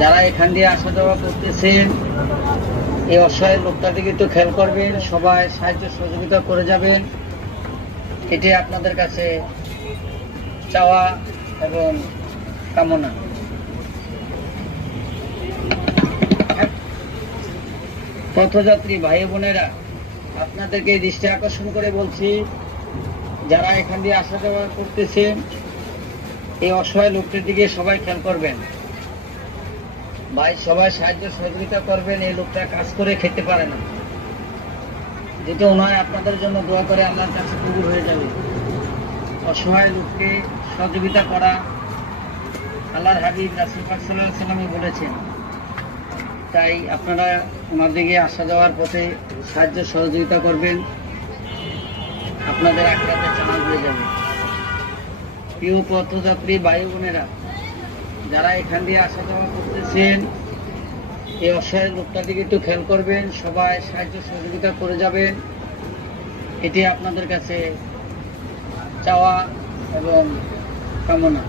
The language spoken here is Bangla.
যারা এখান দিয়ে আসা যাওয়া করতেছেন এই অসহায় লোকটার দিকে একটু খেয়াল করবেন, সবাই সাহায্য সহযোগিতা করে যাবেন, এটি আপনাদের কাছে চাওয়া এবং কামনা। পথযাত্রী ভাই বোনেরা, আপনাদেরকে দৃষ্টি আকর্ষণ করে বলছি, যারা এখান দিয়ে আসা যাওয়া করতেছেন এই অসহায় লোকটির দিকে সবাই খেয়াল করবেন। ভাই সবাই সাহায্য সহযোগিতা করবেন, এই লোকটা কাজ করে খেতে পারে না, যেটা ওনায় আপনাদের জন্য দোয়া করে আল্লাহর কাছে কবুল হয়ে যাবে। অসহায় লোককে সহযোগিতা করা আল্লাহর হাবিব রাসূল পাক সাল্লাল্লাহু আলাইহি ওয়াসাল্লাম বলেছেন। তাই আপনারা ওনার দিকে আসা যাওয়ার পথে সাহায্য সহযোগিতা করবেন, আপনাদের আখিরাতের চালান হয়ে যাবে। প্রিয় পথযাত্রী ভাই বোনেরা, যারা এখান দিয়ে আসা যাওয়া করতেছেন এই অসহায় লোকটার দিকে একটু খেয়াল করবেন, সবাই সাহায্য সহযোগিতা করে যাবেন, এটি আপনাদের কাছে চাওয়া এবং কামনা।